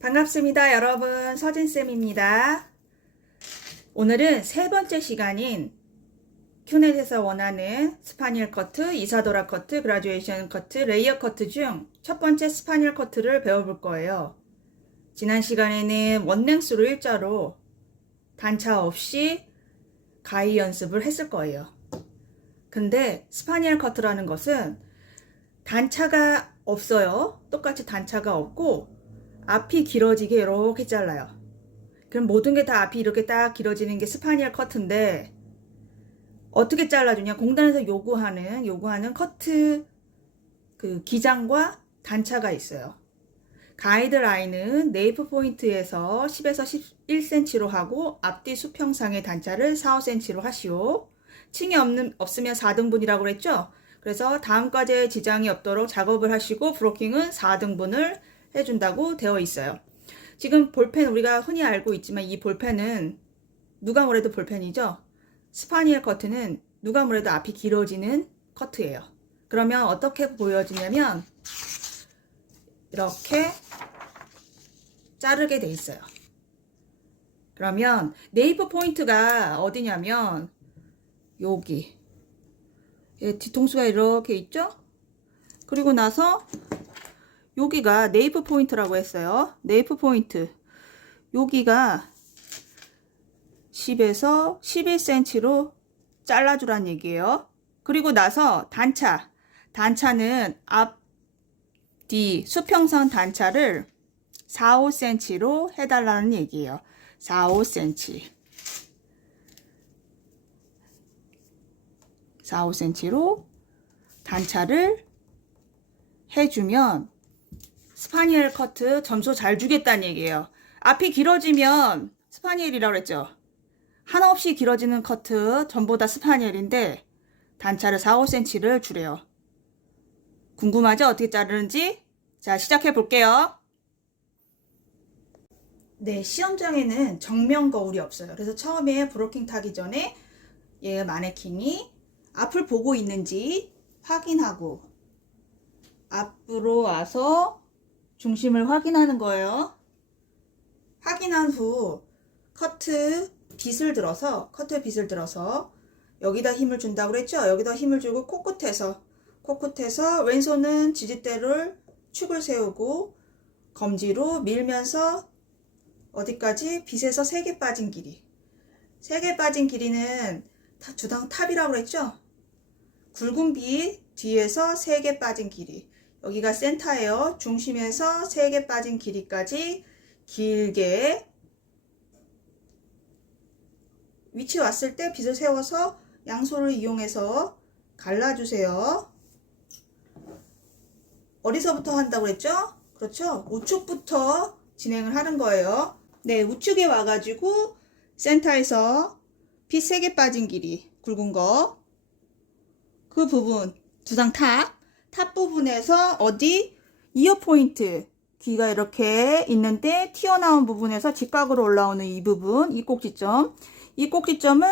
반갑습니다, 여러분. 서진쌤입니다. 오늘은 세 번째 시간인 큐넷에서 원하는 스파니엘 커트, 이사도라 커트, 그라듀에이션 커트, 레이어 커트 중 첫 번째 스파니엘 커트를 배워볼 거예요. 지난 시간에는 원랭스로 일자로 단차 없이 가위 연습을 했을 거예요. 근데 스파니엘 커트라는 것은 단차가 없어요. 똑같이 단차가 없고 앞이 길어지게 이렇게 잘라요. 그럼 모든 게 다 앞이 이렇게 딱 길어지는 게 스파니엘 커트인데 어떻게 잘라주냐? 공단에서 요구하는 커트 그 기장과 단차가 있어요. 가이드라인은 네이프 포인트에서 10에서 11cm로 하고 앞뒤 수평상의 단차를 4, 5cm로 하시오. 층이 없으면 4등분이라고 그랬죠? 그래서 다음까지의 지장이 없도록 작업을 하시고 브로킹은 4등분을 해준다고 되어 있어요. 지금 볼펜 우리가 흔히 알고 있지만 이 볼펜은 누가 뭐래도 볼펜이죠. 스파니엘 커트는 누가 뭐래도 앞이 길어지는 커트예요. 그러면 어떻게 보여지냐면 이렇게 자르게 돼 있어요. 그러면 네이프 포인트가 어디냐면 여기 뒤통수가 이렇게 있죠. 그리고 나서 여기가 네이프 포인트라고 했어요. 네이프 포인트 여기가 10에서 11cm로 잘라주란 얘기예요. 그리고 나서 단차는 앞, 뒤 수평선 단차를 4, 5cm로 해달라는 얘기예요. 4, 5cm 4, 5cm로 단차를 해주면 스파니엘 커트 점수 잘 주겠다는 얘기예요. 앞이 길어지면 스파니엘이라고 그랬죠. 하나 없이 길어지는 커트 전부 다 스파니엘인데 단차를 4, 5cm를 주래요. 궁금하죠? 어떻게 자르는지? 자, 시작해 볼게요. 네, 시험장에는 정면 거울이 없어요. 그래서 처음에 브로킹 타기 전에 얘 마네킹이 앞을 보고 있는지 확인하고 앞으로 와서 중심을 확인하는 거예요. 확인한 후 커트 빗을 들어서 여기다 힘을 준다고 그랬죠? 여기다 힘을 주고 코끝에서 왼손은 지지대를 축을 세우고 검지로 밀면서 어디까지? 빗에서 3개 빠진 길이. 3개 빠진 길이는 주당 탑이라고 그랬죠? 굵은 빗 뒤에서 3개 빠진 길이. 여기가 센터예요. 중심에서 3개 빠진 길이까지 길게 위치 왔을 때 빗을 세워서 양손을 이용해서 갈라주세요. 어디서부터 한다고 그랬죠? 그렇죠. 우측부터 진행을 하는 거예요. 네, 우측에 와가지고 센터에서 빗 3개 빠진 길이 굵은 거 그 부분 두상 탑 부분에서 어디 이어 포인트 귀가 이렇게 있는데 튀어나온 부분에서 직각으로 올라오는 이 부분 이 꼭지점을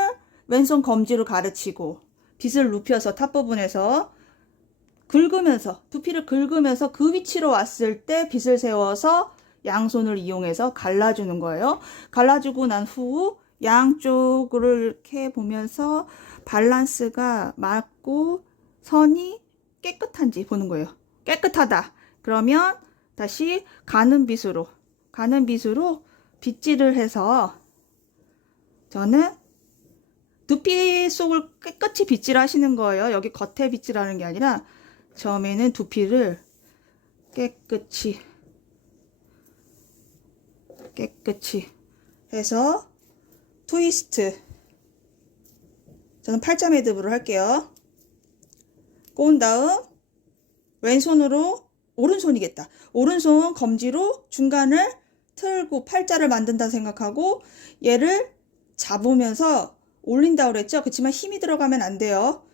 왼손 검지로 가르치고 빗을 눕혀서 탑 부분에서 긁으면서 두피를 긁으면서 그 위치로 왔을 때 빗을 세워서 양손을 이용해서 갈라주는 거예요. 갈라주고 난 후 양쪽을 이렇게 보면서 밸런스가 맞고 선이 깨끗한지 보는 거예요. 깨끗하다. 그러면 다시 가는 빗으로 빗질을 해서 저는 두피 속을 깨끗이 빗질하시는 거예요. 여기 겉에 빗질하는 게 아니라 처음에는 두피를 깨끗이 해서 트위스트 저는 8자 매듭으로 할게요. 꼬은 다음 왼손으로 오른손이겠다. 오른손 검지로 중간을 틀고 8자를 만든다 생각하고 얘를 잡으면서 올린다고 그랬죠? 그렇지만 힘이 들어가면 안 돼요.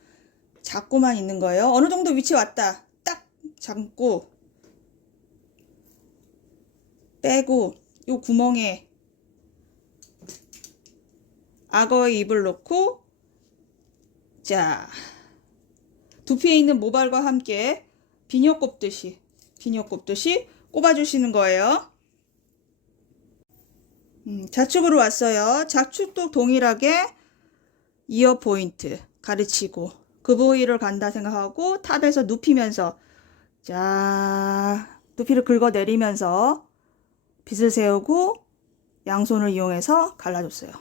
잡고만 있는 거예요. 어느 정도 위치 왔다. 딱 잡고 빼고 요 구멍에 악어의 입을 넣고 자 두피에 있는 모발과 함께 비녀 꼽듯이 꼽아주시는 거예요. 좌측으로 왔어요. 좌측도 동일하게 이어 포인트 가르치고 그 부위를 간다 생각하고 탑에서 눕히면서 자 두피를 긁어 내리면서 빗을 세우고 양손을 이용해서 갈라줬어요.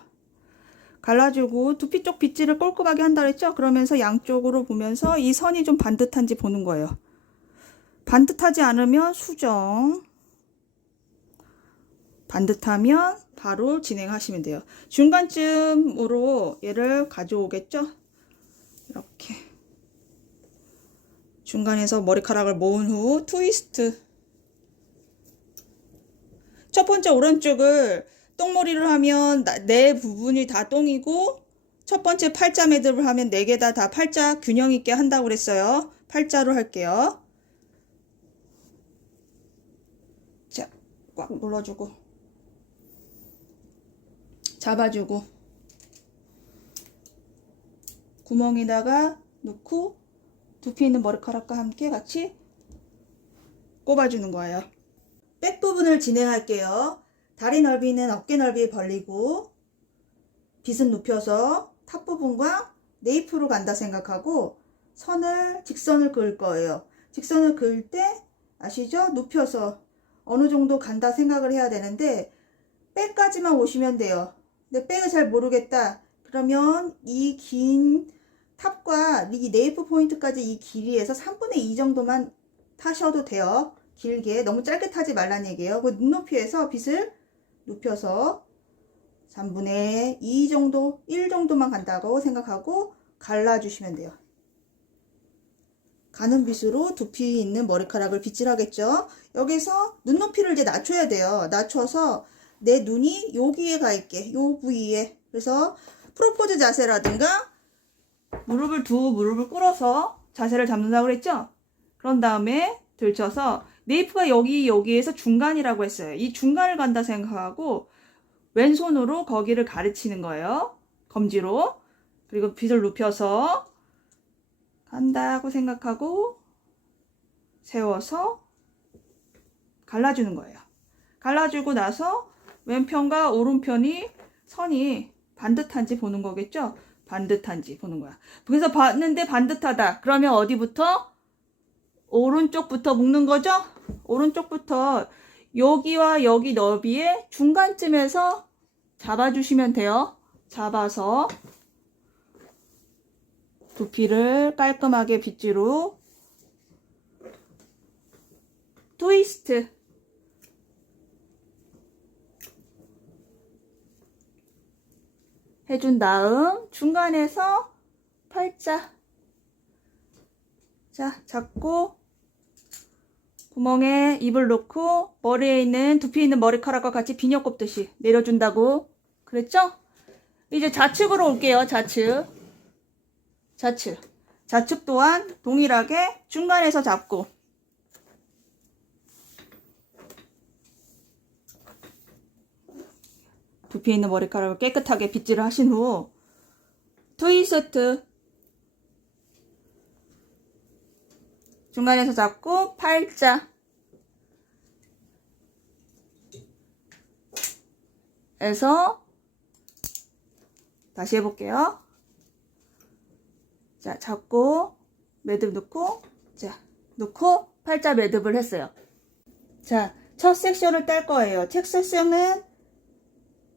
갈라주고 두피 쪽 빗질을 꼼꼼하게 한다 그랬죠? 그러면서 양쪽으로 보면서 이 선이 좀 반듯한지 보는 거예요. 반듯하지 않으면 수정, 반듯하면 바로 진행하시면 돼요. 중간쯤으로 얘를 가져오겠죠? 이렇게 중간에서 머리카락을 모은 후 트위스트. 첫 번째 오른쪽을 똥머리를 하면 네 부분이 다 똥이고, 첫 번째 팔자 매듭을 하면 네 개 다 팔자 균형 있게 한다고 그랬어요. 팔자로 할게요. 자, 꽉 눌러주고 잡아주고 구멍에다가 넣고 두피 있는 머리카락과 함께 같이 꼽아주는 거예요. 백 부분을 진행할게요. 다리 넓이는 어깨 넓이 벌리고 빗은 눕혀서 탑 부분과 네이프로 간다 생각하고 직선을 그을 거예요. 직선을 그을 때 아시죠? 눕혀서 어느 정도 간다 생각을 해야 되는데 백까지만 오시면 돼요. 근데 백을 잘 모르겠다. 그러면 이 긴 탑과 이 네이프 포인트까지 이 길이에서 3분의 2 정도만 타셔도 돼요. 길게 너무 짧게 타지 말라는 얘기예요. 그 눈높이에서 빗을 눕혀서 3분의 2 정도, 1 정도만 간다고 생각하고 갈라주시면 돼요. 가는 빗으로 두피 있는 머리카락을 빗질하겠죠. 여기서 눈높이를 이제 낮춰야 돼요. 낮춰서 내 눈이 여기에 가 있게, 요 부위에. 그래서 프로포즈 자세라든가 무릎을 꿇어서 자세를 잡는다고 그랬죠. 그런 다음에 들쳐서 네이프가 여기에서 중간이라고 했어요. 이 중간을 간다 생각하고 왼손으로 거기를 가르치는 거예요. 검지로. 그리고 빗을 눕혀서 간다고 생각하고 세워서 갈라주는 거예요. 갈라주고 나서 왼편과 오른편이 선이 반듯한지 보는 거겠죠? 반듯한지 보는 거야. 그래서 봤는데 반듯하다. 그러면 어디부터? 오른쪽부터 묶는 거죠? 오른쪽부터 여기와 여기 너비의 중간쯤에서 잡아주시면 돼요. 잡아서 두피를 깔끔하게 빗질로 트위스트 해준 다음 중간에서 팔자 자 잡고 구멍에 입을 놓고 머리에 있는 두피 있는 머리카락과 같이 비녀 꼽듯이 내려준다고 그랬죠? 이제 좌측으로 올게요. 좌측 또한 동일하게 중간에서 잡고 두피 있는 머리카락을 깨끗하게 빗질을 하신 후 트위스트 중간에서 잡고 팔자 에서 다시 해볼게요. 자, 잡고 매듭 넣고 자, 넣고 팔자 매듭을 했어요. 자, 첫 섹션을 딸 거예요. 첫 섹션은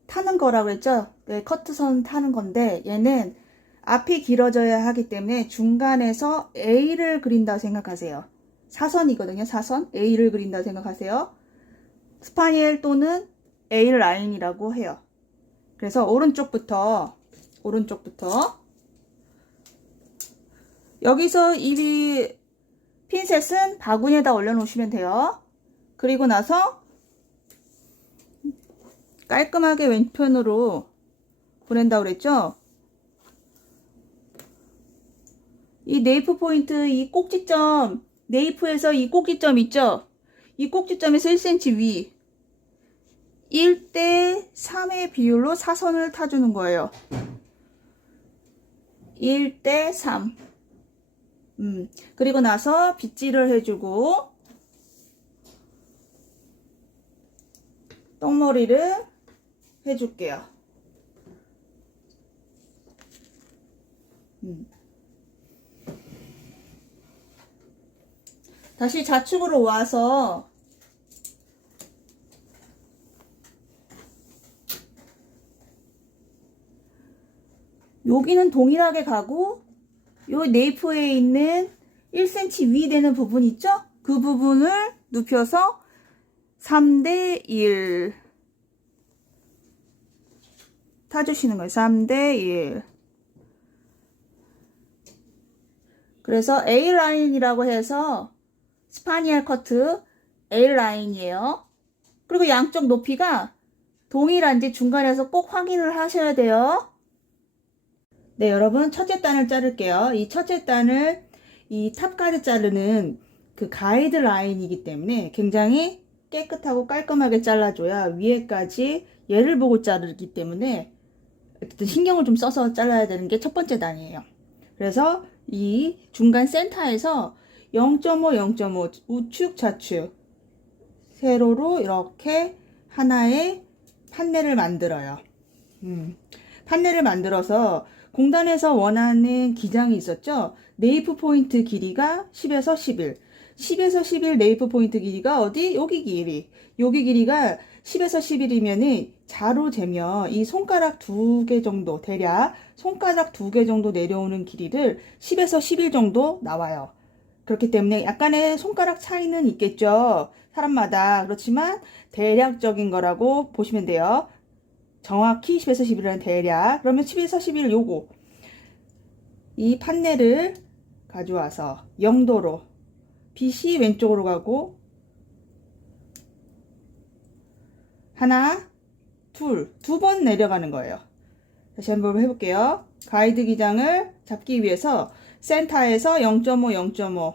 타는 거라고 했죠? 네, 커트선 타는 건데 얘는 앞이 길어져야 하기 때문에 중간에서 A를 그린다고 생각하세요. 사선이거든요. 사선. A를 그린다고 생각하세요. 스파니엘 또는 A 라인이라고 해요. 그래서 오른쪽부터 여기서 이 핀셋은 바구니에다 올려놓으시면 돼요. 그리고 나서 깔끔하게 왼편으로 보낸다고 그랬죠? 이 네이프 포인트, 이 꼭지점, 네이프에서 이 꼭지점 있죠? 이 꼭지점에서 1cm 위 1대3의 비율로 사선을 타주는 거예요. 1대3 그리고 나서 빗질을 해주고 똥머리를 해줄게요. 다시 좌측으로 와서 여기는 동일하게 가고 요 네이프에 있는 1cm 위 되는 부분 있죠? 그 부분을 눕혀서 3대 1 타주시는 거예요. 3대 1. 그래서 A라인이라고 해서 스파니엘 커트 A라인이에요. 그리고 양쪽 높이가 동일한지 중간에서 꼭 확인을 하셔야 돼요. 네, 여러분, 첫째 단을 자를게요. 이 첫째 단을 이 탑까지 자르는 그 가이드 라인이기 때문에 굉장히 깨끗하고 깔끔하게 잘라줘야 위에까지 얘를 보고 자르기 때문에 어쨌든 신경을 좀 써서 잘라야 되는 게 첫 번째 단이에요. 그래서 이 중간 센터에서 0.5, 0.5 우측, 좌측 세로로 이렇게 하나의 판넬을 만들어요. 판넬을 만들어서 공단에서 원하는 기장이 있었죠. 네이프 포인트 길이가 10에서 11. 10에서 11 네이프 포인트 길이가 어디? 여기 길이. 여기 길이가 10에서 11이면은 자로 재면 이 손가락 2개 정도, 대략 손가락 2개 정도 내려오는 길이를 10에서 11 정도 나와요. 그렇기 때문에 약간의 손가락 차이는 있겠죠. 사람마다. 그렇지만 대략적인 거라고 보시면 돼요. 정확히 10에서 11이라는 대략. 그러면 10에서 11 요거. 이 판넬을 가져와서 0도로 빛이 왼쪽으로 가고 하나, 두 번 내려가는 거예요. 다시 한번 해볼게요. 가이드 기장을 잡기 위해서 센터에서 0.5, 0.5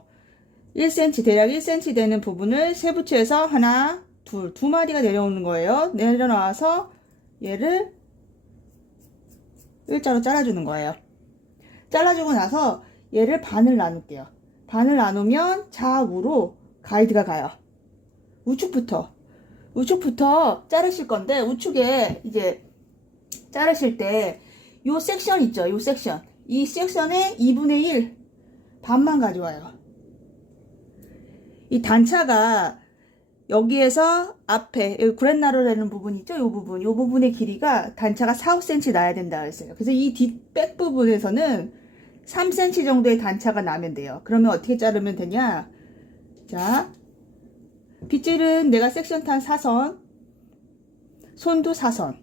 1cm 대략 1cm 되는 부분을 세부치에서 하나, 두 마디가 내려오는 거예요. 내려놔서 얘를 일자로 잘라주는 거예요. 잘라주고 나서 얘를 반을 나눌게요. 반을 나누면 좌우로 가이드가 가요. 우측부터 자르실 건데 우측에 이제 자르실 때 요 섹션 있죠. 요 섹션. 이 섹션의 2분의 1 반만 가져와요. 이 단차가 여기에서 앞에 그랜나루라는 부분 있죠? 요 부분의 길이가 단차가 4, 5cm 나야 된다 했어요. 그래서 이 뒷백 부분에서는 3cm 정도의 단차가 나면 돼요. 그러면 어떻게 자르면 되냐? 자, 빗질은 내가 섹션 탄 사선, 손도 사선,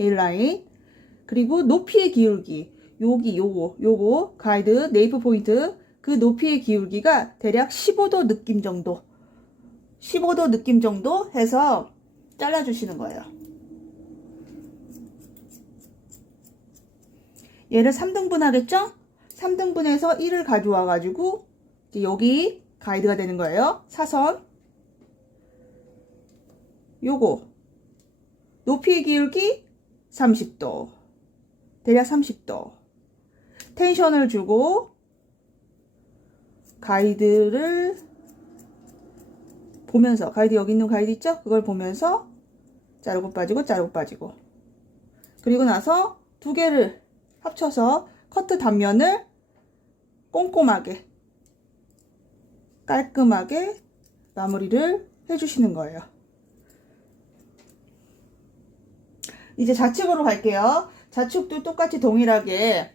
A라인, 그리고 높이의 기울기, 요거 가이드 네이프 포인트 그 높이의 기울기가 대략 15도 느낌 정도 15도 느낌 정도 해서 잘라주시는 거예요. 얘를 3등분 하겠죠? 3등분해서 1을 가져와 가지고 이제 여기 가이드가 되는 거예요. 사선 요거 높이의 기울기 30도 대략 30도 텐션을 주고 가이드를 보면서 가이드 여기 있는 가이드 있죠? 그걸 보면서 자르고 빠지고 그리고 나서 두 개를 합쳐서 커트 단면을 꼼꼼하게 깔끔하게 마무리를 해주시는 거예요. 이제 좌측으로 갈게요. 좌측도 똑같이 동일하게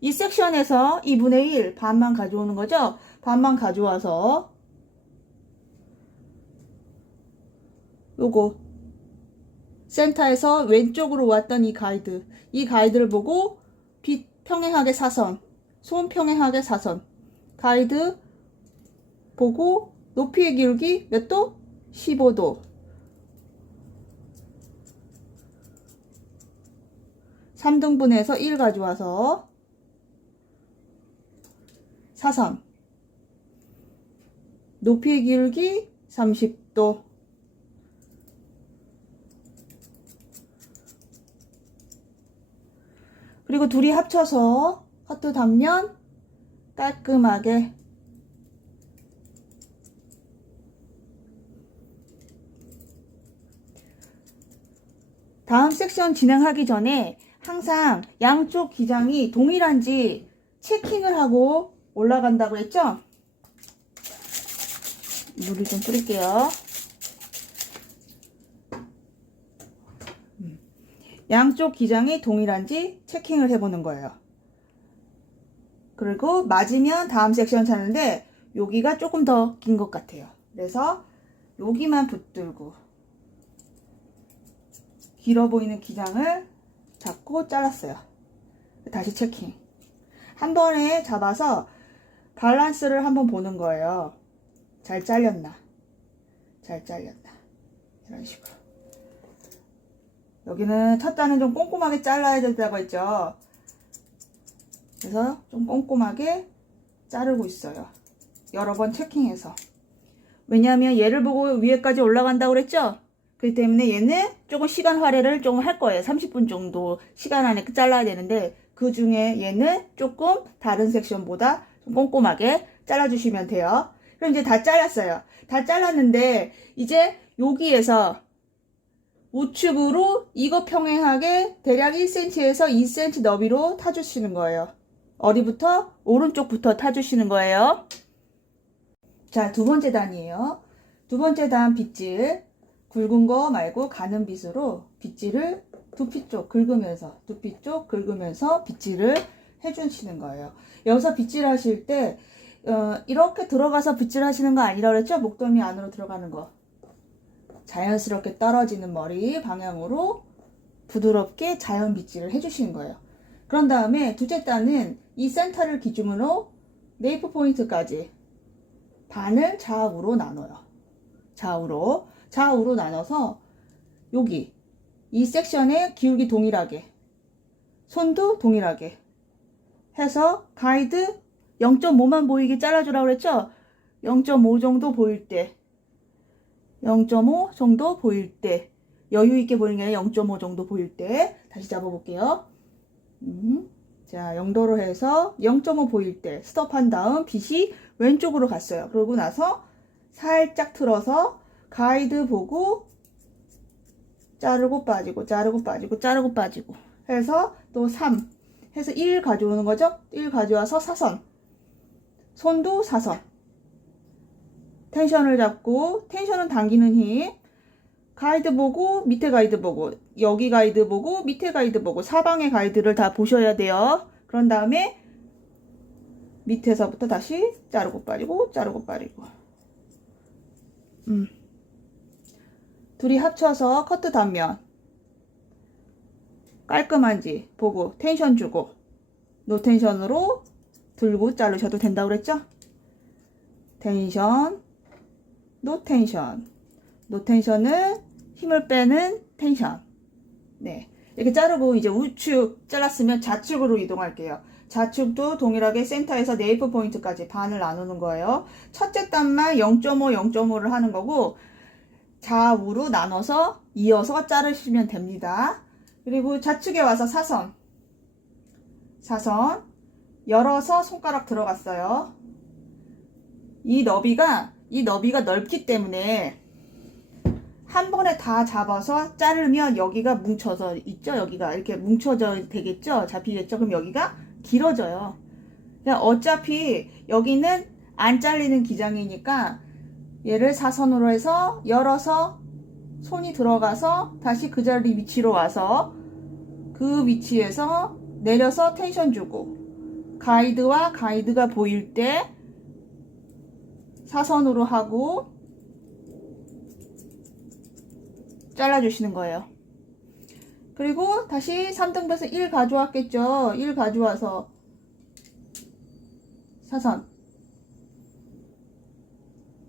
이 섹션에서 2분의 1 반만 가져오는 거죠. 반만 가져와서 요거 센터에서 왼쪽으로 왔던 이 가이드를 보고 빛 평행하게 사선, 손 평행하게 사선, 가이드 보고 높이의 기울기 몇 도? 15도. 3등분해서 1 가져와서 사선 높이의 기울기 30도 그리고 둘이 합쳐서 커트 단면 깔끔하게 다음 섹션 진행하기 전에 항상 양쪽 기장이 동일한지 체킹을 하고 올라간다고 했죠? 물을 좀 뿌릴게요. 양쪽 기장이 동일한지 체킹을 해보는 거예요. 그리고 맞으면 다음 섹션 찾는데 여기가 조금 더 긴 것 같아요. 그래서 여기만 붙들고 길어 보이는 기장을 잡고 잘랐어요. 다시 체킹. 한 번에 잡아서 밸런스를 한번 보는 거예요. 잘 잘렸나? 잘 잘렸나? 이런 식으로. 여기는 첫 단은 좀 꼼꼼하게 잘라야 된다고 했죠. 그래서 좀 꼼꼼하게 자르고 있어요. 여러 번 체킹해서. 왜냐하면 얘를 보고 위에까지 올라간다고 그랬죠? 그렇기 때문에 얘는 조금 시간 할애를 조금 할 거예요. 30분 정도 시간 안에 잘라야 되는데 그 중에 얘는 조금 다른 섹션보다 좀 꼼꼼하게 잘라주시면 돼요. 그럼 이제 다 잘랐어요. 다 잘랐는데 이제 여기에서 우측으로 이거 평행하게 대략 1cm에서 2cm 너비로 타주시는 거예요. 어디부터? 오른쪽부터 타주시는 거예요. 자, 두 번째 단이에요. 두 번째 단 빗질. 굵은 거 말고 가는 빗으로 빗질을 두피 쪽 긁으면서 빗질을 해주시는 거예요. 여기서 빗질 하실 때 이렇게 들어가서 빗질 하시는 거 아니라 그랬죠? 목덜미 안으로 들어가는 거. 자연스럽게 떨어지는 머리 방향으로 부드럽게 자연 빗질을 해주시는 거예요. 그런 다음에 둘째 단은 이 센터를 기준으로 네이프 포인트까지 반을 좌우로 나눠요. 좌우로 나눠서 여기 이 섹션의 기울기 동일하게 손도 동일하게 해서 가이드 0.5만 보이게 잘라주라고 그랬죠? 0.5 정도 보일 때 0.5 정도 보일 때 여유있게 보이는 게 아니라 0.5 정도 보일 때 다시 잡아볼게요. 자, 0도로 해서 0.5 보일 때 스톱한 다음 빗이 왼쪽으로 갔어요. 그러고 나서 살짝 틀어서 가이드 보고 자르고 빠지고 해서 또 3 해서 1 가져오는 거죠. 1 가져와서 사선, 손도 사선, 텐션을 잡고 텐션은 당기는 힘, 가이드 보고 밑에 가이드 보고 여기 가이드 보고 밑에 가이드 보고 사방의 가이드를 다 보셔야 돼요. 그런 다음에 밑에서부터 다시 자르고 빠지고 둘이 합쳐서 커트 단면 깔끔한지 보고 텐션 주고 노 텐션으로 들고 자르셔도 된다고 그랬죠? 텐션, 노 텐션. 노 텐션은 힘을 빼는 텐션. 네. 이렇게 자르고 이제 우측 잘랐으면 좌측으로 이동할게요. 좌측도 동일하게 센터에서 네이프 포인트까지 반을 나누는 거예요. 첫째 단만 0.5를 하는 거고 좌우로 나눠서 이어서 자르시면 됩니다. 그리고 좌측에 와서 사선 열어서 손가락 들어갔어요. 이 너비가 넓기 때문에 한 번에 다 잡아서 자르면 여기가 뭉쳐서 있죠. 여기가 이렇게 뭉쳐져 되겠죠. 잡히겠죠. 그럼 여기가 길어져요. 그냥 어차피 여기는 안 잘리는 기장이니까 얘를 사선으로 해서 열어서 손이 들어가서 다시 그 자리 위치로 와서 그 위치에서 내려서 텐션 주고 가이드와 가이드가 보일 때 사선으로 하고 잘라주시는 거예요. 그리고 다시 3등분해서 1 가져왔겠죠. 1 가져와서 사선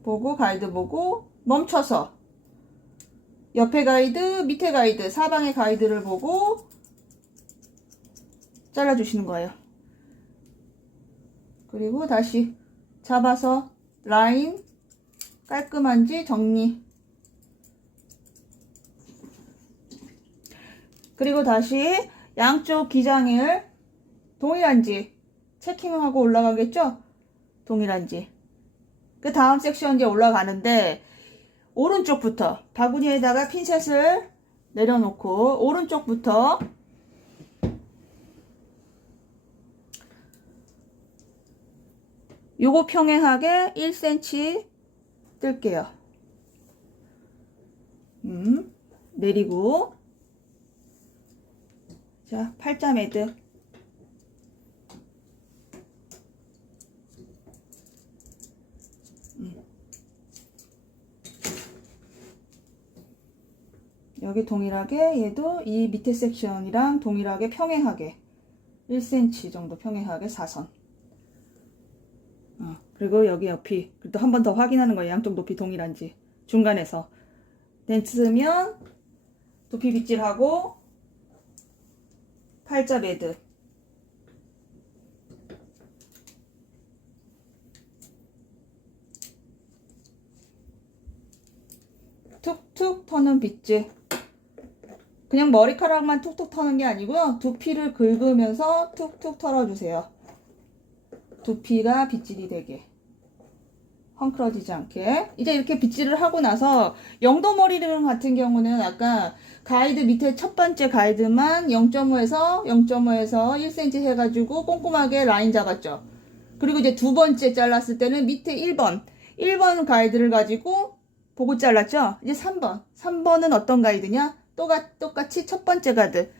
보고 가이드 보고 멈춰서 옆에 가이드, 밑에 가이드, 사방의 가이드를 보고 잘라주시는 거예요. 그리고 다시 잡아서 라인 깔끔한지 정리. 그리고 다시 양쪽 기장을 동일한지 체킹하고 올라가겠죠? 동일한지. 그 다음 섹션 이제 올라가는데 오른쪽부터 바구니에다가 핀셋을 내려놓고 오른쪽부터 요거 평행하게 1cm 뜰게요. 내리고 자, 팔자 매듭. 여기 동일하게 얘도 이 밑에 섹션이랑 동일하게 평행하게 1cm 정도 평행하게 사선. 그리고 여기 옆이 또 한 번 더 확인하는 거예요. 양쪽 높이 동일한지. 중간에서 됐으면 두피 빗질하고 팔자 매듭. 툭툭 터는 빗질. 그냥 머리카락만 툭툭 터는 게 아니고요. 두피를 긁으면서 툭툭 털어주세요. 두피가 빗질이 되게. 헝클어지지 않게. 이제 이렇게 빗질을 하고 나서 영도머리름 같은 경우는 아까 가이드 밑에 첫 번째 가이드만 0.5에서 1cm 해가지고 꼼꼼하게 라인 잡았죠. 그리고 이제 두 번째 잘랐을 때는 밑에 1번 가이드를 가지고 보고 잘랐죠. 이제 3번은 어떤 가이드냐? 똑같이 첫 번째 가이드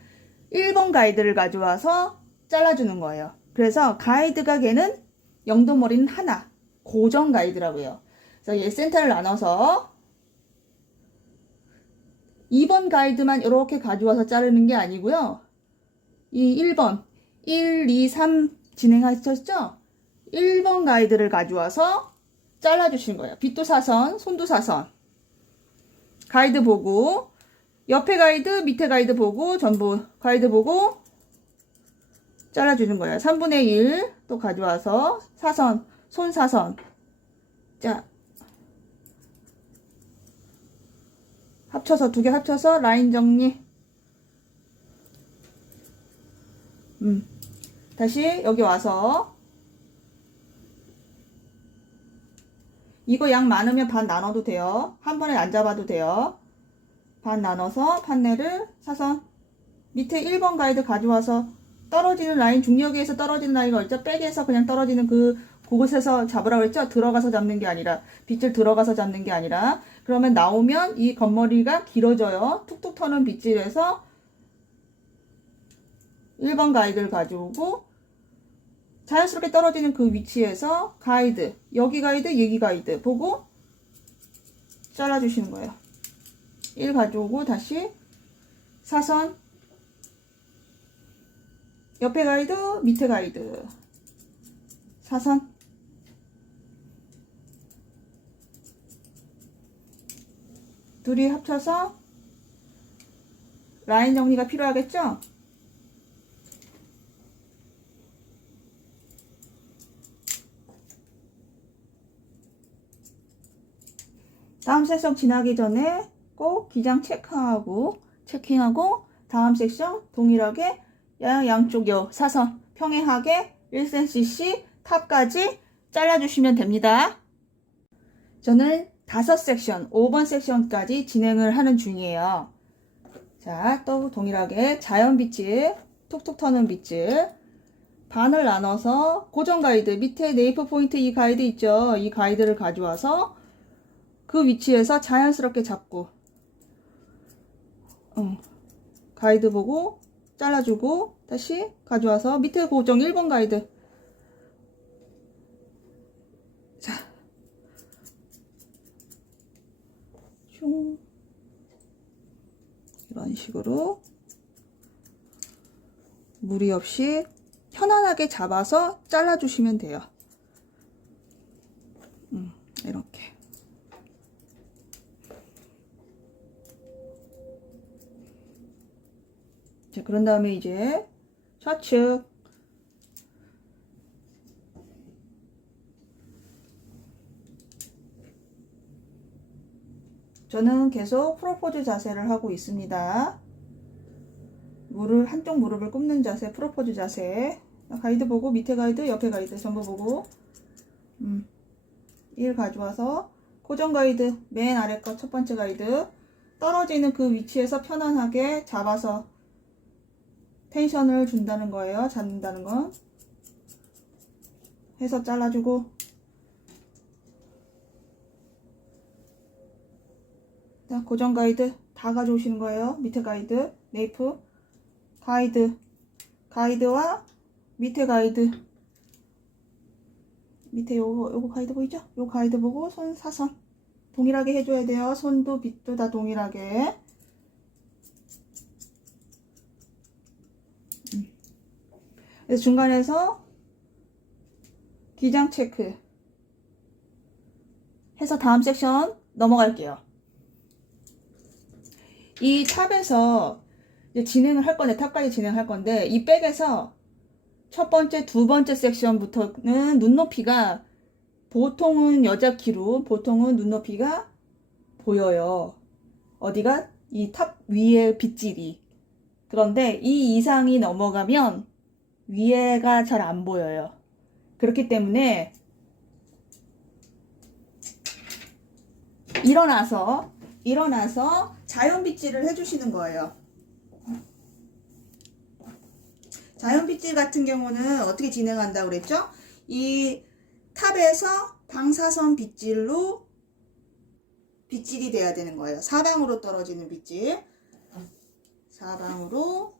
1번 가이드를 가져와서 잘라주는 거예요. 그래서 가이드가 걔는 영도머리는 하나 고정 가이드라고요. 그래서 얘 센터를 나눠서 2번 가이드만 이렇게 가져와서 자르는 게 아니고요. 이 1번 1, 2, 3 진행하셨죠? 1번 가이드를 가져와서 잘라주신 거예요. 빗도 사선, 손도 사선. 가이드 보고 옆에 가이드, 밑에 가이드 보고 전부 가이드 보고 잘라주는 거예요. 3분의 1 또 가져와서 사선, 손 사선. 자, 합쳐서 두 개 합쳐서 라인 정리. 다시 여기 와서 이거 양 많으면 반 나눠도 돼요. 한 번에 안 잡아도 돼요. 반 나눠서 판넬을 사선 밑에 1번 가이드 가져와서 떨어지는 라인 중력에서 떨어지는 라인이 있죠. 백에서 그냥 떨어지는 그곳에서 잡으라고 했죠. 들어가서 잡는 게 아니라 빗질 들어가서 잡는 게 아니라 그러면 나오면 이 겉머리가 길어져요. 툭툭 터는 빗질에서 1번 가이드를 가져오고 자연스럽게 떨어지는 그 위치에서 가이드 여기 가이드 보고 잘라주시는 거예요. 1 가져오고 다시 사선 옆에 가이드 밑에 가이드 사선 둘이 합쳐서 라인 정리가 필요하겠죠? 다음 섹션 지나기 전에 꼭 기장 체킹하고 다음 섹션 동일하게 양쪽 요 사선 평행하게 1cm씩 탑까지 잘라주시면 됩니다. 저는 5섹션, 5번 섹션까지 진행을 하는 중이에요. 자, 또 동일하게 자연 빗질, 툭툭 터는 빗질, 반을 나눠서 고정 가이드, 밑에 네이프 포인트 이 가이드 있죠? 이 가이드를 가져와서 그 위치에서 자연스럽게 잡고, 가이드 보고 잘라주고, 다시 가져와서 밑에 고정 1번 가이드. 자, 이런 식으로 무리 없이 편안하게 잡아서 잘라주시면 돼요. 이렇게. 자, 그런 다음에 이제 좌측. 저는 계속 프로포즈 자세를 하고 있습니다. 한쪽 무릎을 굽는 자세, 프로포즈 자세. 가이드 보고, 밑에 가이드, 옆에 가이드 전부 보고. 1 가져와서 고정 가이드, 맨 아래 거 첫 번째 가이드. 떨어지는 그 위치에서 편안하게 잡아서 텐션을 준다는 거예요. 잡는다는 건. 해서 잘라주고. 자, 고정 가이드 다 가져오시는 거예요. 밑에 가이드, 네이프, 가이드와 밑에 가이드. 밑에 요거 가이드 보이죠? 요 가이드 보고 손 사선 동일하게 해줘야 돼요. 손도 빗도 다 동일하게. 그래서 중간에서 기장 체크 해서 다음 섹션 넘어갈게요. 이 탑에서 이제 진행을 할 건데, 탑까지 진행할 건데, 이 백에서 첫 번째, 두 번째 섹션부터는 눈높이가 보통은 여자 키로 보통은 눈높이가 보여요. 어디가? 이 탑 위에 빗질이. 그런데 이 이상이 넘어가면 위에가 잘 안 보여요. 그렇기 때문에 일어나서 자연 빗질을 해주시는 거예요. 자연 빗질 같은 경우는 어떻게 진행한다고 그랬죠? 이 탑에서 방사선 빗질로 빗질이 돼야 되는 거예요. 사방으로 떨어지는 빗질. 사방으로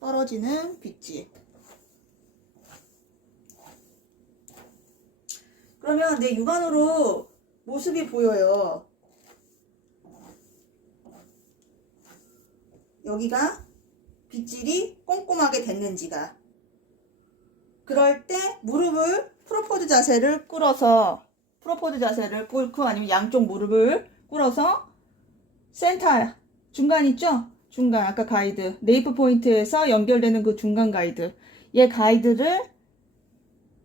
떨어지는 빗질. 그러면 내 육안으로 모습이 보여요. 여기가 빗질이 꼼꼼하게 됐는지가. 그럴 때 무릎을 프로포즈 자세를 꿇어서 꿇고 아니면 양쪽 무릎을 꿇어서 센터 중간 있죠? 중간 아까 가이드 네이프 포인트에서 연결되는 그 중간 가이드 얘 가이드를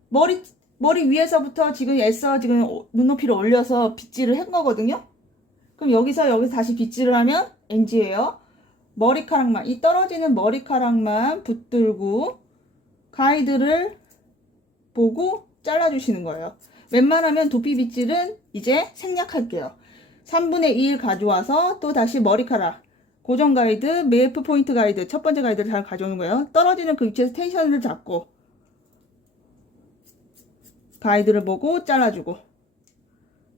머리 위에서부터 지금 눈높이를 올려서 빗질을 한 거거든요. 그럼 여기서 다시 빗질을 하면 NG예요. 머리카락만, 이 떨어지는 머리카락만 붙들고 가이드를 보고 잘라주시는 거예요. 웬만하면 도피 빗질은 이제 생략할게요. 3분의 1 가져와서 또 다시 머리카락, 고정 가이드, 메이프 포인트 가이드, 첫 번째 가이드를 잘 가져오는 거예요. 떨어지는 그 위치에서 텐션을 잡고 가이드를 보고 잘라주고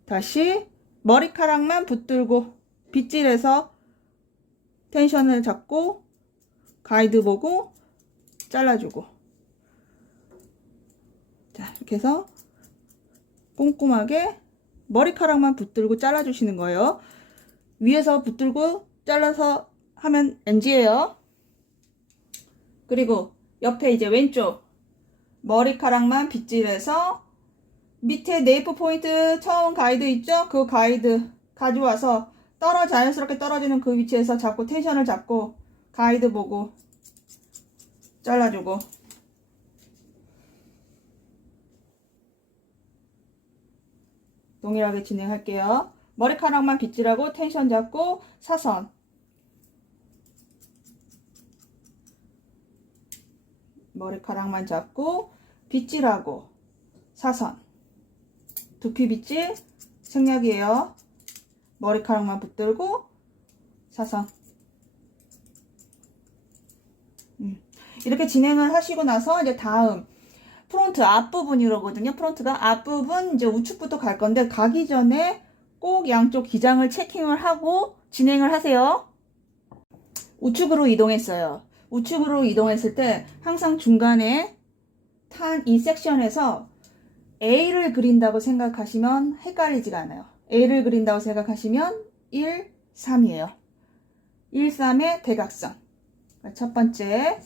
다시 머리카락만 붙들고 빗질해서 텐션을 잡고 가이드 보고 잘라주고. 자, 이렇게 해서 꼼꼼하게 머리카락만 붙들고 잘라주시는 거예요. 위에서 붙들고 잘라서 하면 NG예요. 그리고 옆에 이제 왼쪽 머리카락만 빗질해서 밑에 네이프 포인트 처음 가이드 있죠? 그 가이드 가져와서 자연스럽게 떨어지는 그 위치에서 잡고 텐션을 잡고 가이드 보고 잘라주고. 동일하게 진행할게요. 머리카락만 빗질하고 텐션 잡고 사선. 머리카락만 잡고 빗질하고 사선. 두피 빗질 생략이에요. 머리카락만 붙들고 사선. 이렇게 진행을 하시고 나서 이제 다음 프론트 앞부분이거든요. 프론트가 앞부분 이제 우측부터 갈 건데 가기 전에 꼭 양쪽 기장을 체킹을 하고 진행을 하세요. 우측으로 이동했어요. 우측으로 이동했을 때 항상 중간에 탄 이 섹션에서 A를 그린다고 생각하시면 헷갈리지가 않아요. A를 그린다고 생각하시면 1, 3이에요. 1, 3의 대각선. 첫 번째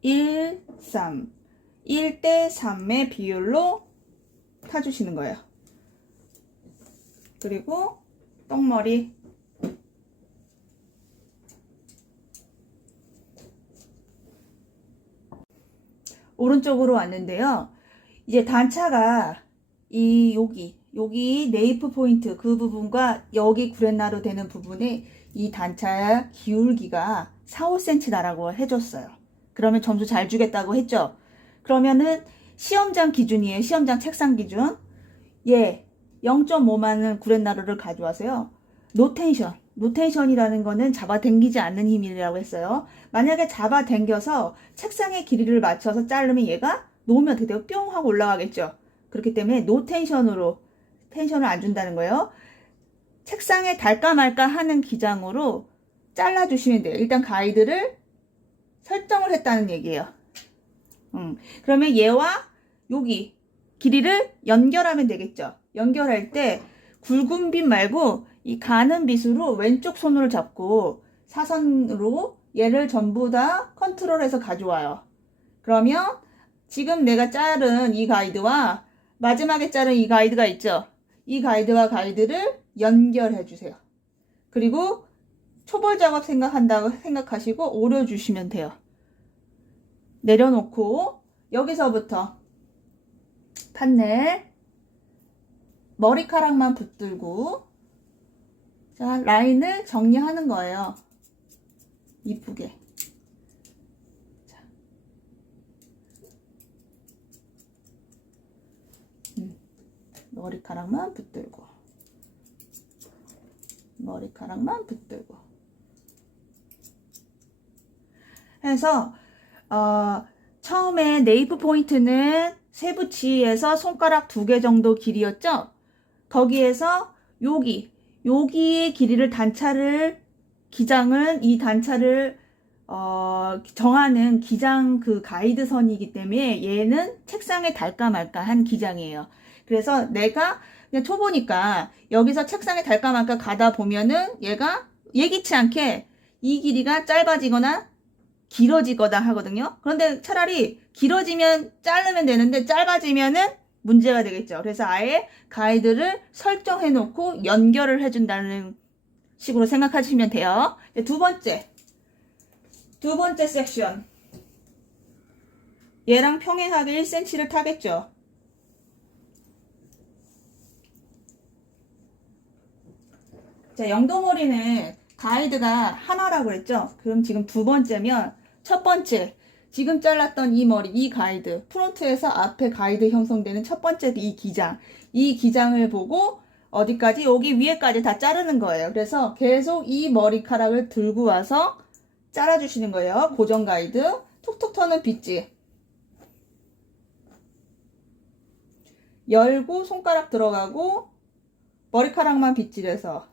1, 3 1대 3의 비율로 타주시는 거예요. 그리고 똥머리 오른쪽으로 왔는데요. 이제 단차가 여기 네이프 포인트 그 부분과 여기 구렛나루 되는 부분에 이 단차 기울기가 4, 5cm 나라고 해줬어요. 그러면 점수 잘 주겠다고 했죠. 그러면은 시험장 기준이에요. 시험장 책상 기준. 0.5만은 구렛나루를 가져와서요. 노텐션. 노텐션이라는 거는 잡아당기지 않는 힘이라고 했어요. 만약에 잡아당겨서 책상의 길이를 맞춰서 자르면 얘가 놓으면 그대로 뿅 하고 올라가겠죠. 그렇기 때문에 노텐션으로 텐션을 안 준다는 거예요. 책상에 달까 말까 하는 기장으로 잘라주시면 돼요. 일단 가이드를 설정을 했다는 얘기예요. 그러면 얘와 여기 길이를 연결하면 되겠죠. 연결할 때 굵은 빗 말고 이 가는 빗으로 왼쪽 손으로 잡고 사선으로 얘를 전부 다 컨트롤해서 가져와요. 그러면 지금 내가 자른 이 가이드와 마지막에 자른 이 가이드가 있죠. 이 가이드와 가이드를 연결해 주세요. 그리고 초벌 작업 생각한다고 생각하시고 오려주시면 돼요. 내려놓고 여기서부터 판넬 머리카락만 붙들고 자 라인을 정리하는 거예요. 이쁘게. 자. 머리카락만 붙들고 머리카락만 붙들고 해서 처음에 네이프 포인트는 세부치에서 손가락 2개 정도 길이였죠. 거기에서 여기의 길이를 기장은 이 단차를 정하는 기장 그 가이드선이기 때문에 얘는 책상에 달까 말까 한 기장이에요. 그래서 내가 그냥 초보니까 여기서 책상에 달까 말까 가다 보면은 얘가 예기치 않게 이 길이가 짧아지거나 길어지거나 하거든요. 그런데 차라리 길어지면 자르면 되는데 짧아지면은 문제가 되겠죠. 그래서 아예 가이드를 설정해 놓고 연결을 해준다는 식으로 생각하시면 돼요. 두 번째 섹션. 얘랑 평행하게 1cm를 타겠죠. 자, 영도머리는 가이드가 하나라고 했죠. 그럼 지금 두 번째면 첫 번째 지금 잘랐던 이 머리, 이 가이드, 프론트에서 앞에 가이드 형성되는 첫 번째 이 기장을 보고 어디까지? 여기 위에까지 다 자르는 거예요. 그래서 계속 이 머리카락을 들고 와서 잘라주시는 거예요. 고정 가이드, 툭툭 터는 빗질. 열고 손가락 들어가고 머리카락만 빗질해서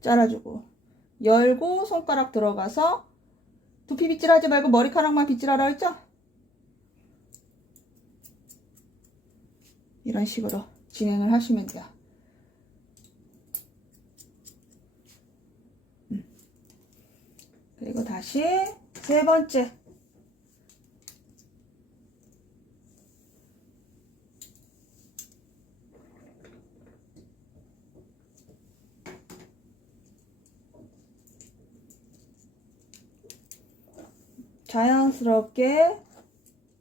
잘라주고 열고 손가락 들어가서 두피 빗질하지 말고 머리카락만 빗질하라 했죠? 이런 식으로 진행을 하시면 돼요. 그리고 다시 세 번째 자연스럽게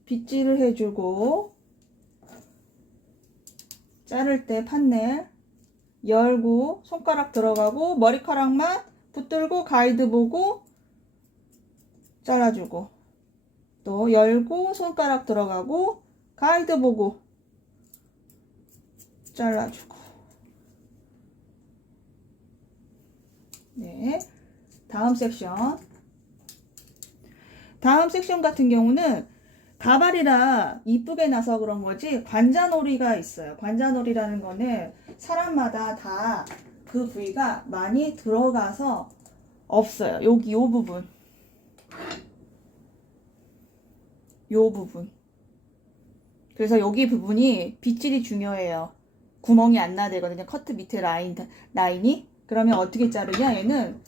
빗질을 해주고 자를 때 판넬 열고 손가락 들어가고 머리카락만 붙들고 가이드 보고 잘라주고 또 열고 손가락 들어가고 가이드 보고 잘라주고. 네, 다음 섹션 같은 경우는 가발이라 이쁘게 나서 그런 거지 관자놀이가 있어요. 관자놀이라는 거는 사람마다 다 그 부위가 많이 들어가서 없어요. 여기 요 부분 그래서 여기 부분이 빗질이 중요해요. 구멍이 안 나되거든요. 커트 밑에 라인이. 그러면 어떻게 자르냐, 얘는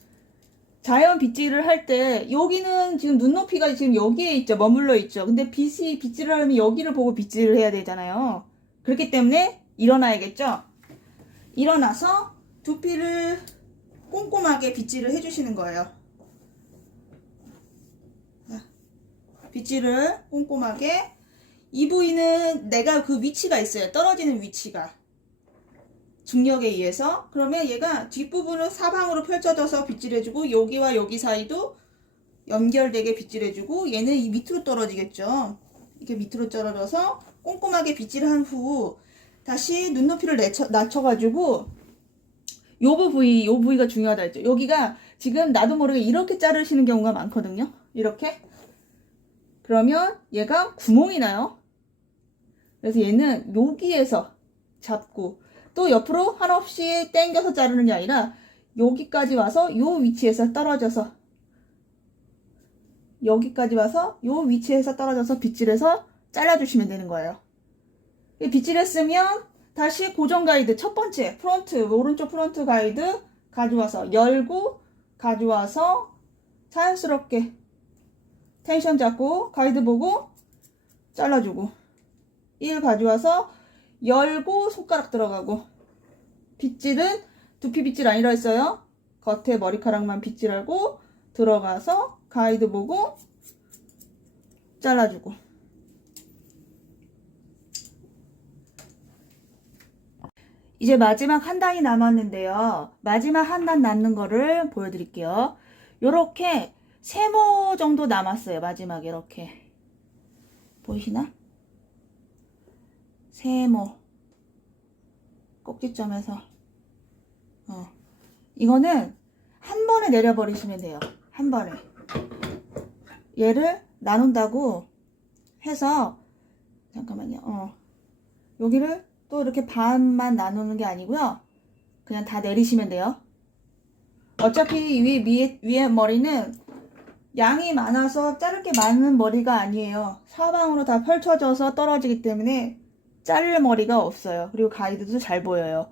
자연 빗질을 할 때 여기는 지금 눈높이가 지금 여기에 있죠. 머물러 있죠. 근데 빗질을 하려면 여기를 보고 빗질을 해야 되잖아요. 그렇기 때문에 일어나야겠죠. 일어나서 두피를 꼼꼼하게 빗질을 해주시는 거예요. 빗질을 꼼꼼하게. 이 부위는 내가 그 위치가 있어요. 떨어지는 위치가 중력에 의해서. 그러면 얘가 뒷부분을 사방으로 펼쳐져서 빗질해주고 여기와 여기 사이도 연결되게 빗질해주고 얘는 이 밑으로 떨어지겠죠. 이렇게 밑으로 떨어져서 꼼꼼하게 빗질을 한 후 다시 눈높이를 낮춰가지고 요 부위가 중요하다 했죠. 여기가 지금 나도 모르게 이렇게 자르시는 경우가 많거든요. 이렇게. 그러면 얘가 구멍이 나요. 그래서 얘는 여기에서 잡고 또 옆으로 한없이 당겨서 자르는 게 아니라 여기까지 와서 요 위치에서 떨어져서 여기까지 와서 요 위치에서 떨어져서 빗질해서 잘라주시면 되는 거예요. 빗질했으면 다시 고정 가이드 첫 번째 프론트 오른쪽 프론트 가이드 가져와서 열고 가져와서 자연스럽게 텐션 잡고 가이드 보고 잘라주고 1 가져와서 열고 손가락 들어가고 빗질은 두피 빗질 아니라 했어요. 겉에 머리카락만 빗질하고 들어가서 가이드 보고 잘라주고 이제 마지막 한 단이 남았는데요. 마지막 한 단 남는 거를 보여드릴게요. 요렇게 세모 정도 남았어요. 마지막에 이렇게 보이시나? 세모 꼭지점에서 이거는 한 번에 내려버리시면 돼요. 한 번에 얘를 나눈다고 해서 잠깐만요. 여기를 또 이렇게 반만 나누는 게 아니고요. 그냥 다 내리시면 돼요. 어차피 위에 머리는 양이 많아서 자를 게 많은 머리가 아니에요. 사방으로 다 펼쳐져서 떨어지기 때문에 자를 머리가 없어요. 그리고 가이드도 잘 보여요.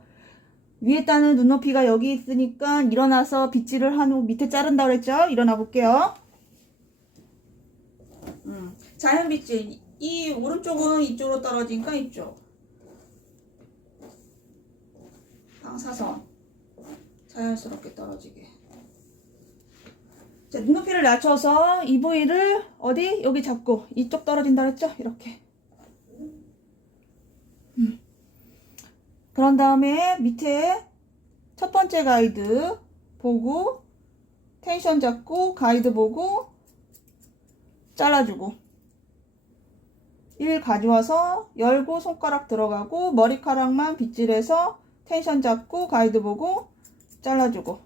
위에 따는 눈높이가 여기 있으니까 일어나서 빗질을 한 후 밑에 자른다고 그랬죠? 일어나 볼게요. 자연 빗질. 이 오른쪽은 이쪽으로 떨어지니까 이쪽. 방사선. 자연스럽게 떨어지게. 자, 눈높이를 낮춰서 이 부위를 어디? 여기 잡고 이쪽 떨어진다 그랬죠? 이렇게. 그런 다음에 밑에 첫 번째 가이드 보고 텐션 잡고 가이드 보고 잘라주고 1 가져와서 열고 손가락 들어가고 머리카락만 빗질해서 텐션 잡고 가이드 보고 잘라주고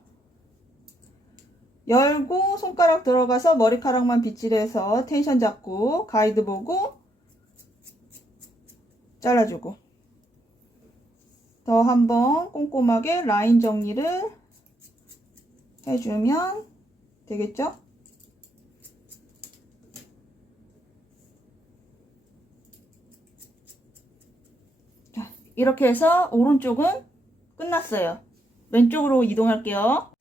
열고 손가락 들어가서 머리카락만 빗질해서 텐션 잡고 가이드 보고 잘라주고 더 한번 꼼꼼하게 라인 정리를 해주면 되겠죠? 자, 이렇게 해서 오른쪽은 끝났어요. 왼쪽으로 이동할게요.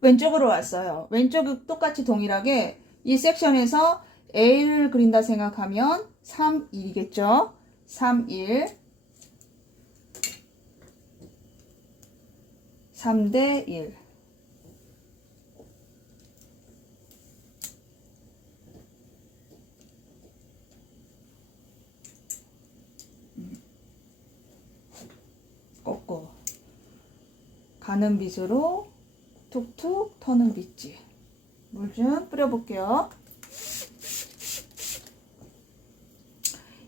왼쪽으로 왔어요. 왼쪽은 똑같이 동일하게 이 섹션에서 A를 그린다 생각하면 3, 1이겠죠? 3, 1 3대 1 꺾고 가는 빗으로 툭툭 터는 빗질 물 좀 뿌려볼게요.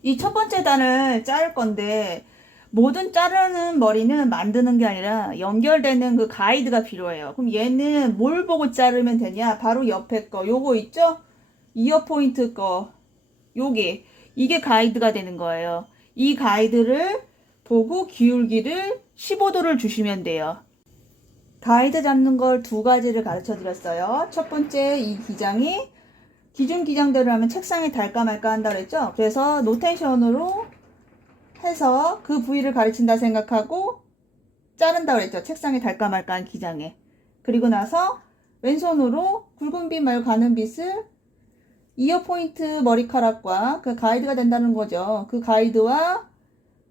이 첫 번째 단을 자를 건데 모든 자르는 머리는 만드는 게 아니라 연결되는 그 가이드가 필요해요. 그럼 얘는 뭘 보고 자르면 되냐? 바로 옆에 거 요거 있죠? 이어 포인트 거 이게 가이드가 되는 거예요. 이 가이드를 보고 기울기를 15도를 주시면 돼요. 가이드 잡는 걸 두 가지를 가르쳐 드렸어요. 첫 번째 이 기장이 기준 기장대로 하면 책상에 닿을까 말까 한다 그랬죠? 그래서 노테이션으로 해서 그 부위를 가르친다 생각하고 자른다 그랬죠? 책상에 닿을까 말까 한 기장에. 그리고 나서 왼손으로 굵은 빗 말고 가는 빗을 이어 포인트 머리카락과 그 가이드가 된다는 거죠. 그 가이드와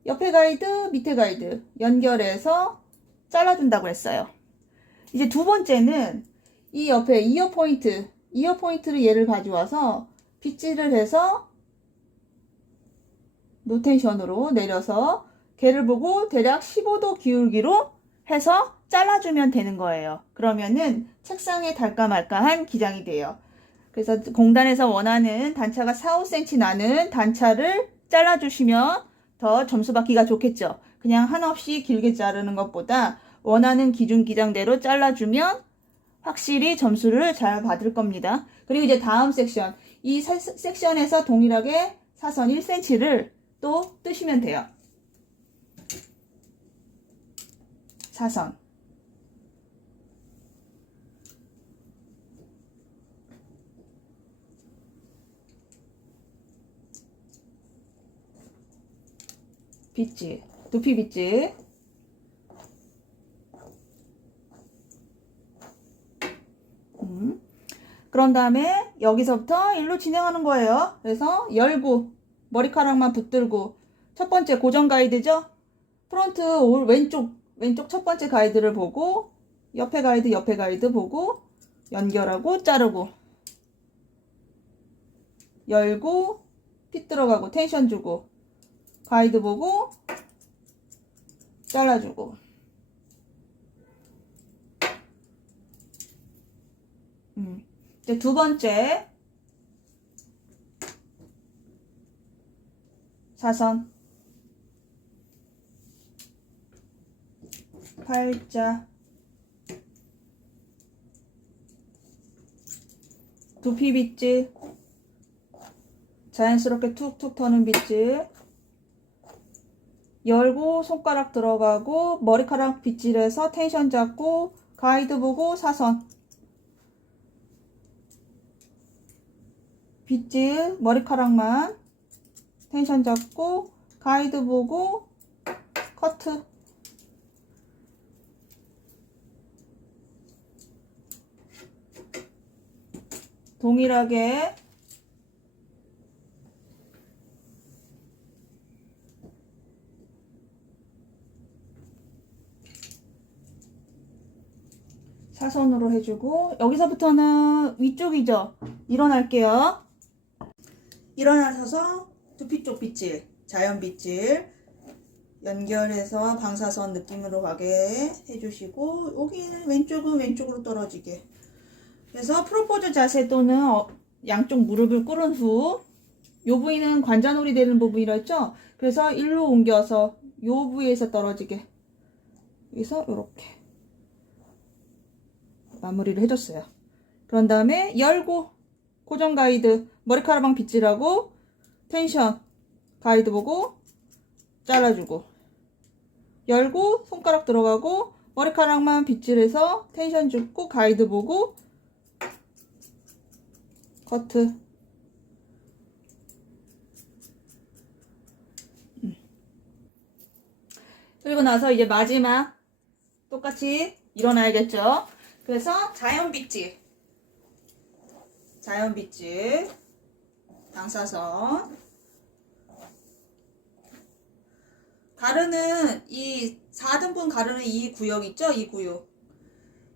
옆에 가이드, 밑에 가이드 연결해서 잘라준다고 했어요. 이제 두 번째는 이 옆에 이어 포인트를 얘를 가져와서 빗질을 해서 노텐션으로 내려서 걔를 보고 대략 15도 기울기로 해서 잘라주면 되는 거예요. 그러면은 책상에 닿을까 말까 한 기장이 돼요. 그래서 공단에서 원하는 단차가 4, 5cm 나는 단차를 잘라주시면 더 점수 받기가 좋겠죠. 그냥 한없이 길게 자르는 것보다 원하는 기준 기장대로 잘라주면 확실히 점수를 잘 받을 겁니다. 그리고 이제 다음 섹션. 이 섹션에서 동일하게 사선 1cm를 또 뜨시면 돼요. 사선. 빗질, 두피 빗질. 그런 다음에 여기서부터 일로 진행하는 거예요. 그래서 열고 머리카락만 붙들고 첫 번째 고정 가이드죠. 프론트 왼쪽 첫 번째 가이드를 보고 옆에 가이드 보고 연결하고 자르고 열고 핏 들어가고 텐션 주고 가이드 보고 잘라주고 이제 두 번째 사선 팔자 두피 빗질 자연스럽게 툭툭 터는 빗질 열고 손가락 들어가고 머리카락 빗질해서 텐션 잡고 가이드 보고 사선 빗질 머리카락만 텐션 잡고 가이드 보고 커트 동일하게 사선으로 해주고 여기서부터는 위쪽이죠. 일어날게요. 일어나셔서 두피 쪽 빗질, 자연 빗질 연결해서 방사선 느낌으로 가게 해주시고 여기는 왼쪽은 왼쪽으로 떨어지게 그래서 프로포즈 자세 또는 양쪽 무릎을 꿇은 후 요 부위는 관자놀이 되는 부분이라 했죠. 그래서 일로 옮겨서 요 부위에서 떨어지게 여기서 이렇게 마무리를 해줬어요. 그런 다음에 열고 고정 가이드 머리카락만 빗질하고 텐션 가이드 보고 잘라주고 열고 손가락 들어가고 머리카락만 빗질해서 텐션 줍고 가이드 보고 커트 그리고 나서 이제 마지막 똑같이 일어나야겠죠. 그래서 자연 빗질 방사선 가르는 이 4등분 가르는 이 구역 있죠? 이 구역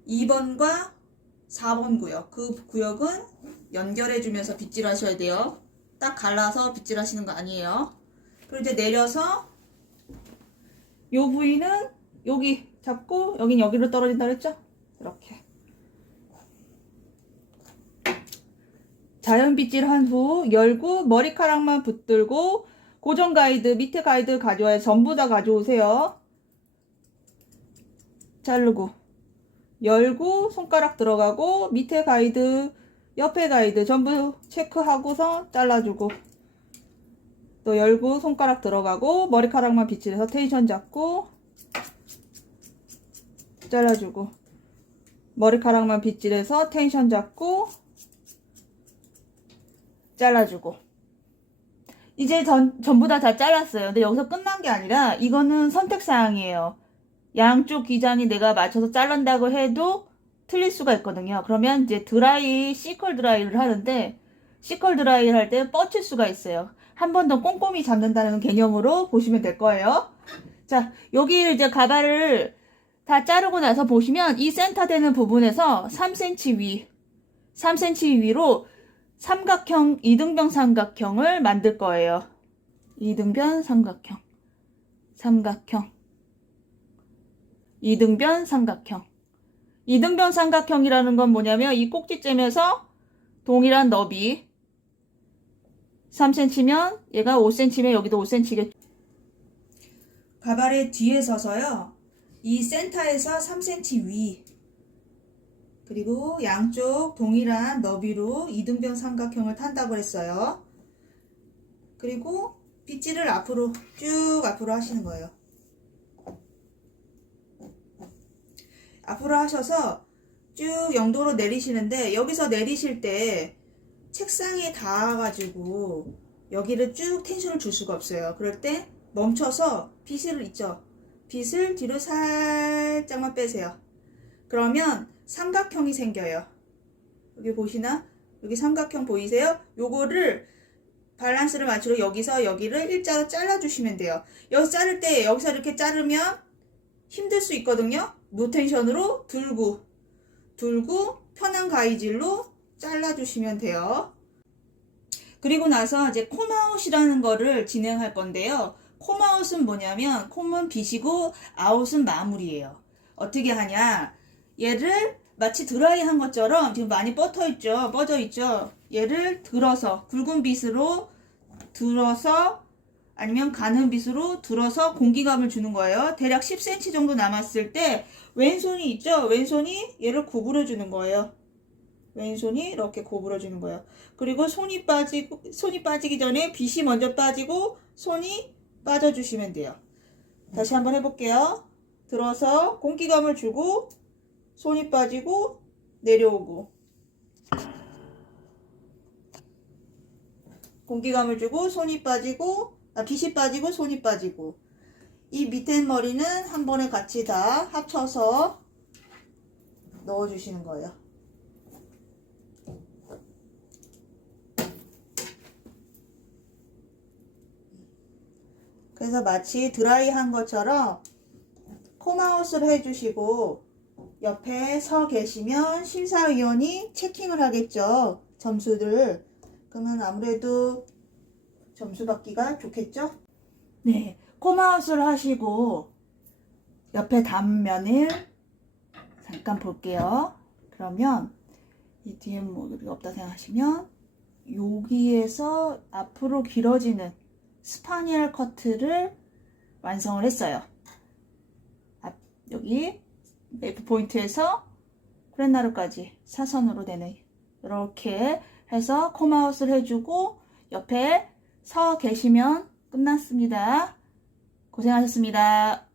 2번과 4번 구역 그 구역은 연결해 주면서 빗질 하셔야 돼요. 딱 갈라서 빗질 하시는 거 아니에요. 그리고 이제 내려서 요 부위는 여기 잡고 여긴 여기로 떨어진다 그랬죠? 이렇게 자연 빗질 한 후 열고 머리카락만 붙들고 고정 가이드 밑에 가이드 가져와요. 전부 다 가져오세요. 자르고 열고 손가락 들어가고 밑에 가이드 옆에 가이드 전부 체크하고서 잘라주고 또 열고 손가락 들어가고 머리카락만 빗질해서 텐션 잡고 잘라주고 머리카락만 빗질해서 텐션 잡고 잘라주고 이제 전부 다 잘랐어요. 근데 여기서 끝난 게 아니라 이거는 선택사항이에요. 양쪽 기장이 내가 맞춰서 자른다고 해도 틀릴 수가 있거든요. 그러면 이제 시컬 드라이를 하는데 시컬 드라이를 할 때 뻗칠 수가 있어요. 한 번 더 꼼꼼히 잡는다는 개념으로 보시면 될 거예요. 자, 여기 이제 가발을 다 자르고 나서 보시면 이 센터 되는 부분에서 3cm 위로 삼각형, 이등변 삼각형을 만들 거예요. 이등변 삼각형. 이등변 삼각형이라는 건 뭐냐면 이 꼭지점에서 동일한 너비 3cm면 얘가 5cm면 여기도 5cm겠죠. 가발의 뒤에 서서요. 이 센터에서 3cm 위 그리고 양쪽 동일한 너비로 이등변 삼각형을 탄다고 했어요. 그리고 빗질을 앞으로 쭉 앞으로 하시는 거예요. 앞으로 하셔서 쭉 0도로 내리시는데 여기서 내리실 때 책상에 닿아가지고 여기를 쭉 텐션을 줄 수가 없어요. 그럴 때 멈춰서 빗을 있죠. 빗을 뒤로 살짝만 빼세요. 그러면 삼각형이 생겨요. 여기 보시나? 여기 삼각형 보이세요? 요거를 밸런스를 맞추러 여기서 여기를 일자로 잘라주시면 돼요. 여기서 자를 때 여기서 이렇게 자르면 힘들 수 있거든요. 무텐션으로 들고 편한 가위질로 잘라주시면 돼요. 그리고 나서 이제 콤아웃이라는 거를 진행할 건데요. 콤아웃은 뭐냐면 콤은 빗이고 아웃은 마무리예요. 어떻게 하냐? 얘를 마치 드라이 한 것처럼 지금 많이 뻗어 있죠. 얘를 들어서 굵은 빗으로 들어서 아니면 가는 빗으로 들어서 공기감을 주는 거예요. 대략 10cm 정도 남았을 때 왼손이 있죠. 왼손이 얘를 구부려 주는 거예요. 왼손이 이렇게 구부려 주는 거예요. 그리고 손이 빠지기 전에 빗이 먼저 빠지고 손이 빠져 주시면 돼요. 다시 한번 해볼게요. 들어서 공기감을 주고 손이 빠지고 내려오고 공기감을 주고 손이 빠지고 빗이 빠지고 손이 빠지고 이 밑에 머리는 한 번에 같이 다 합쳐서 넣어주시는 거예요. 그래서 마치 드라이 한 것처럼 콤아웃을 해주시고 옆에 서 계시면 심사위원이 체킹을 하겠죠. 점수를. 그러면 아무래도 점수 받기가 좋겠죠? 네. 콤아웃을 하시고 옆에 단면을 잠깐 볼게요. 그러면 이 뒤에 뭐 없다 생각하시면 여기에서 앞으로 길어지는 스파니엘 커트를 완성을 했어요. 여기 메이프 포인트에서 프렛나루까지 사선으로 되는 이렇게 해서 콤아웃을 해주고 옆에 서 계시면 끝났습니다. 고생하셨습니다.